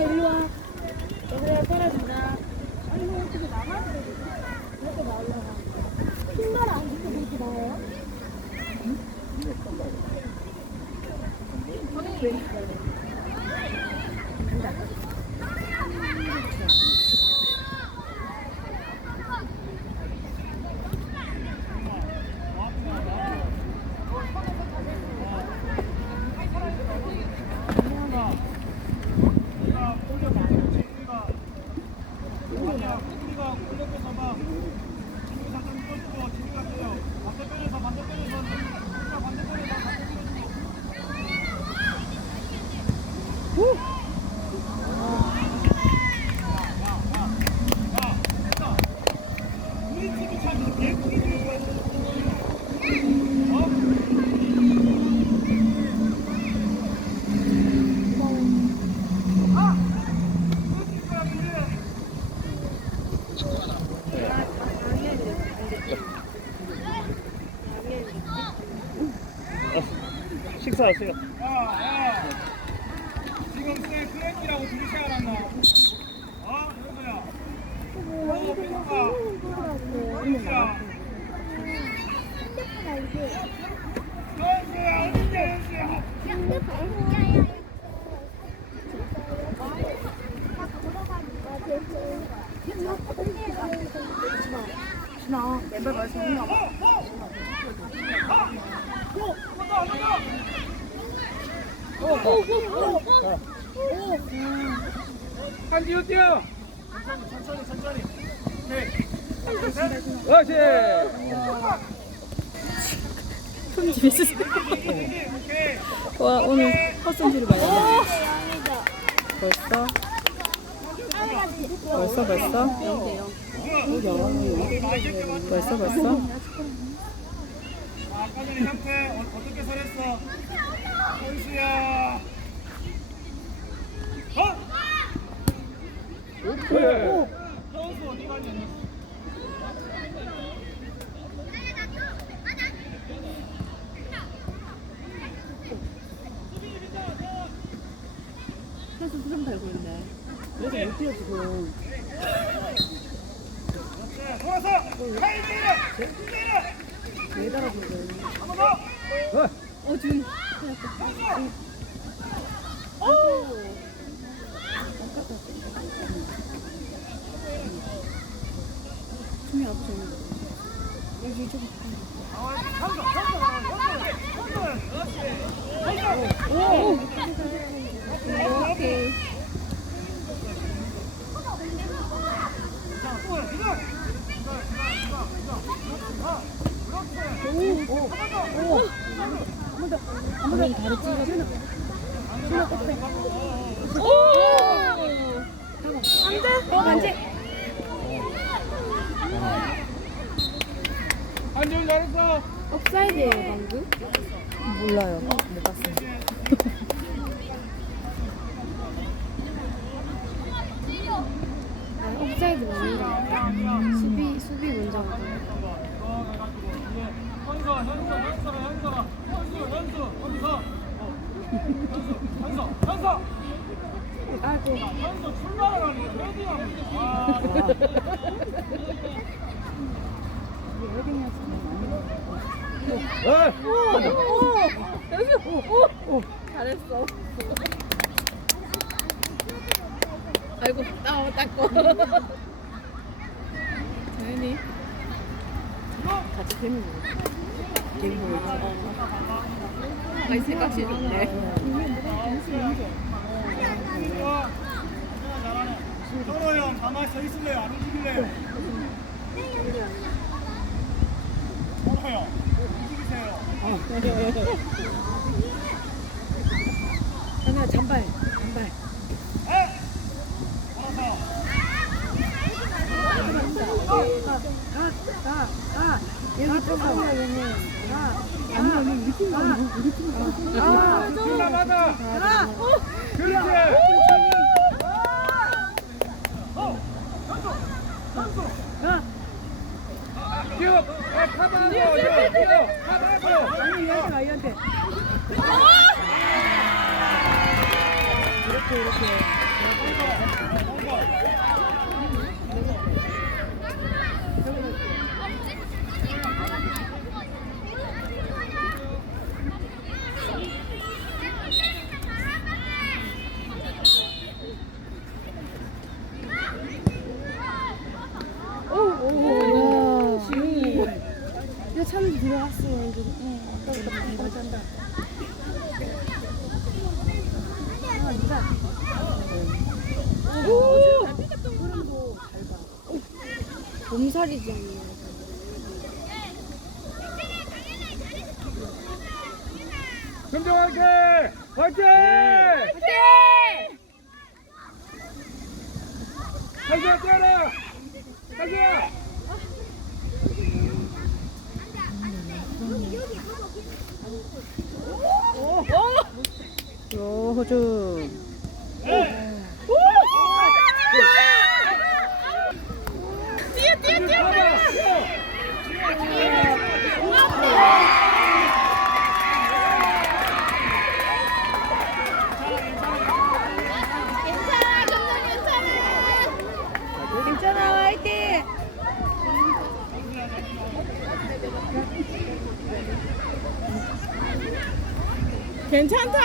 일로 와. 얘들아 떨어진다. 아이고 어떻게 나가야 돼? 이렇게 나오려나? 신발 안 입고 이렇게 나와요? 식사. 야, 지금 쌤 크랭키라고 들으셔야 한다. 현수야. 현수야, 어딘데, 현수야? 나 맨발 말서 없나 봐. 한 뒤로 뛰어. 천천히. 그렇지. 손질 쓰세요. 와 오늘 헛손질을 많이 했네. 벌써? 아까 전에 형태 어떻게 설했어? 현수야. 현수 어디 갔냐? 그래서 수정 달고 있네. 그래서 못 뛰어 지금. 돌아서 가이드. 왜 달아줘 돼? 한번 더. 지금. 숨이 앞서 있는 거. 여기 좀. 오케이. 어머니 다리 찢어져. 안돼. 한지훈 잘했어. 업사이드예요 방금? 몰라요. 못 봤어요. 업사이드 맞는데 수비 먼저 하고. 현수. 아이고. 현수 출발을 하니까 헤딩하고 잘했어. 아이고 닦고. 자연이 같이 재미 보고. 재미 보고. 아이 색깔이 좋네. 서로 형 가만히 서 있을래요? 안 움직일래요? 서로 형 움직이세요. 하나 잔발. 여기 좀 하냐 얘네. 아니 우리 팀 우리 팀. 맞아. 뛰어! 가봐! 뛰어! 가봐! 아니 얘한테. 이렇게. 오, 지훈이. 이거 참 들어갔어. 아까부터 잘 잔다. 아, 누가? 오! 몸살이지. 금정 화이팅! 화이팅! 가자, 뛰어라! 가자! 호주. 뛰어! 괜찮아, 화이팅! 괜찮다!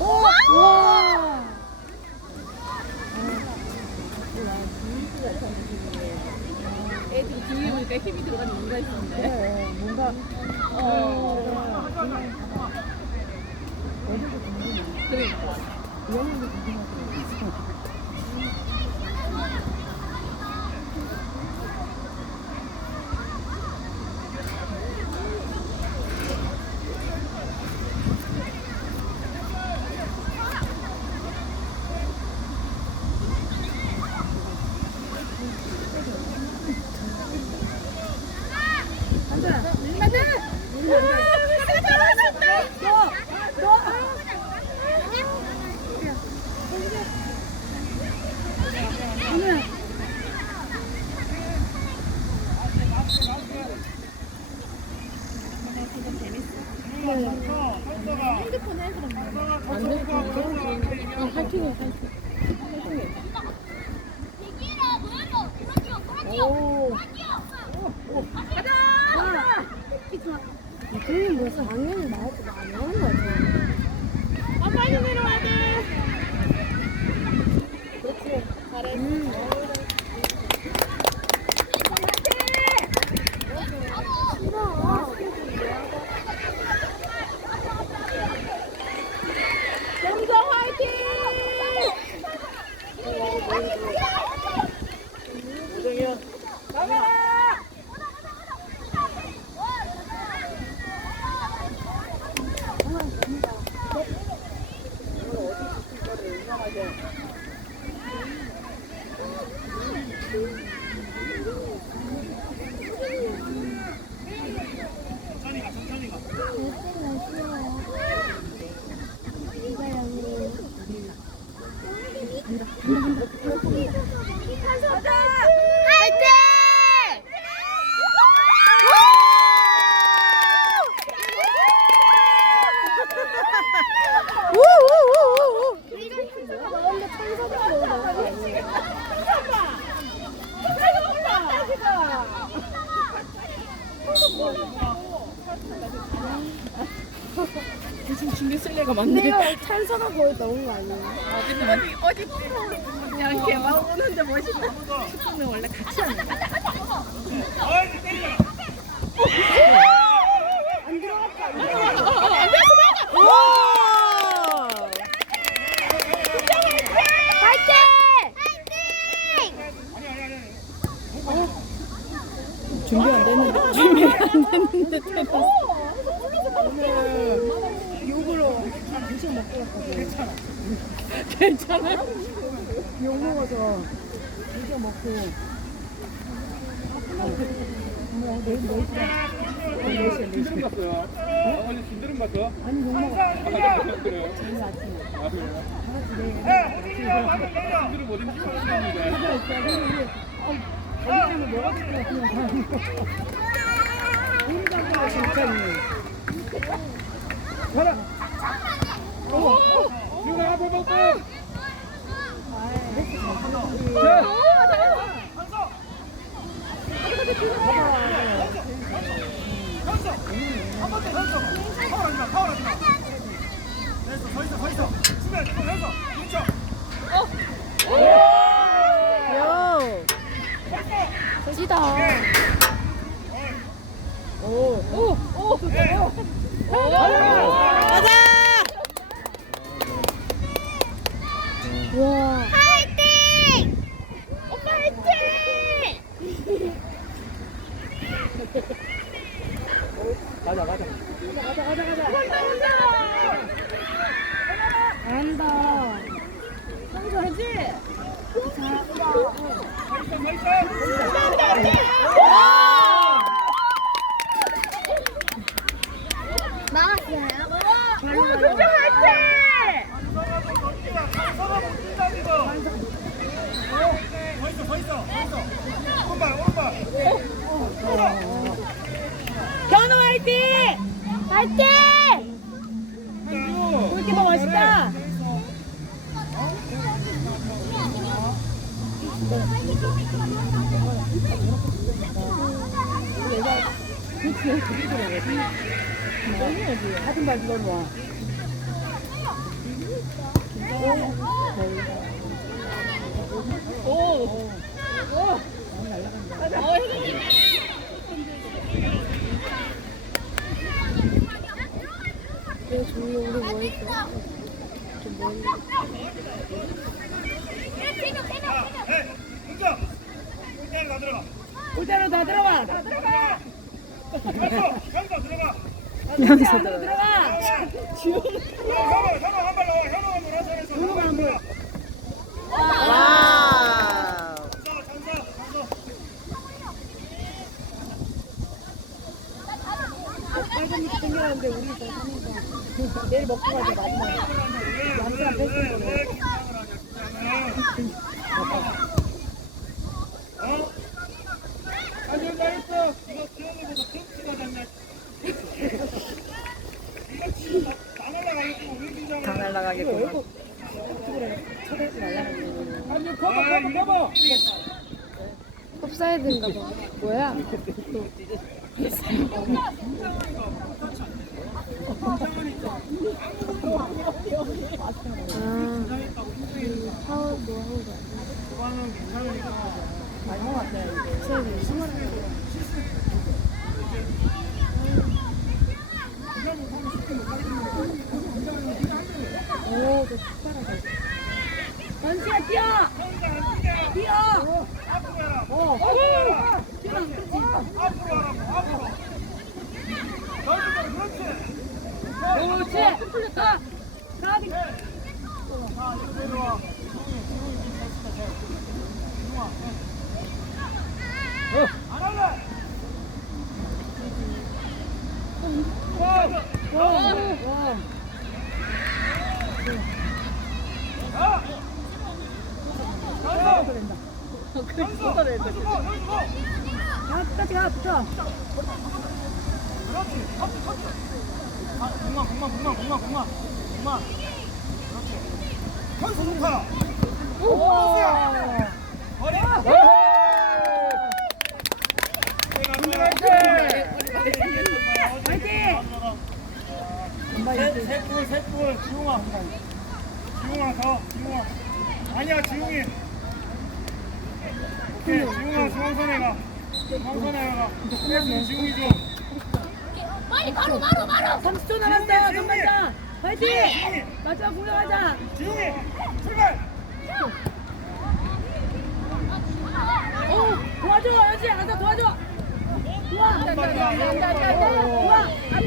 와! 애들이 뒤에 보니까 힘이 들어가는 뭔가 있었는데. 뭔가, 그러니까. 핸드폰 해 그럼. 안 돼. 할팅해. 오. 가자. 이거는 벌써 작년에 나왔고 많이 하는 거 같아. 빨리 내려와야 돼. 그렇지. 잘해. 영성 화이팅! 오정이야. 나가라! 천천히 가. 화이팅! 지금 준비 쓸래가 많네. 내가 찬사가 거의 나온 거 아니에요? 어디 그냥 이렇게 막 오는데 멋있다. 축구는 원래 같이 하는 거야. 안 들어갔다. 안 됐어, 맞아. 화이팅! 준비 안 됐는데. 준비. 됐는데 때렸어. 욕으로 대신 먹고 갔거든. 괜찮아? 욕 먹어서 대신 먹고. 신드름 갔어요. 어제 신드름 갔어? 아니 욕 먹어. 그래요? 오늘 아침에. 아, 그래요? 신드름 못 입는 시간인데. 거기는 먹어줄 거 그냥 가는 거. 혼자가 진짜 가라! 지훈아, 앞에 먹고! 자! 찌다. 오. 가자. 와. 파이팅! 오빠 파이팅! 가자. 잘한다. 잘하지? 현우 화이팅! 화이팅! 골키퍼 멋있다. 같은 발 들어로 와. 우리 뭐 했어? 좀 멀리. 골대로 다 들어가. 여기서 들어가. 현우가 안 보여. 와. 빨간 밑 생겨났는데 우리 더 사니까 내일 먹고 가자 마지막에. 남자랑 뺏은 거네. 아니, 잘했어. 이거 수영이보다 격치가 낫냐? 이거 다 날라가겠구만. 쳐다지 말라고. 아니, 커버. 컵사이드인가 봐. 뭐야? 파워 뭐 하는 거야? 그거는 괜찮으니까. 많이 먹었어요 이제. 수업이 심하게. 오, 저 숟가락이. 전시야 뛰어! 뛰어! 그렇지! 풀렸다! 가비! 끝까지 가, 붙어. 그만. 선수 좋다. 셋불 지웅아 더 아니야 지웅이 오케이 지웅아 중앙선에 가 끝났으면 지웅이 좀 빨리 바로 30초 남았어. 좀 가자. 화이팅! 마지막 공격하자. 지웅이 출발 도와줘. 여지 가서 도와줘. 좋아. 안돼 안돼 안돼 안돼 안돼. 좋아.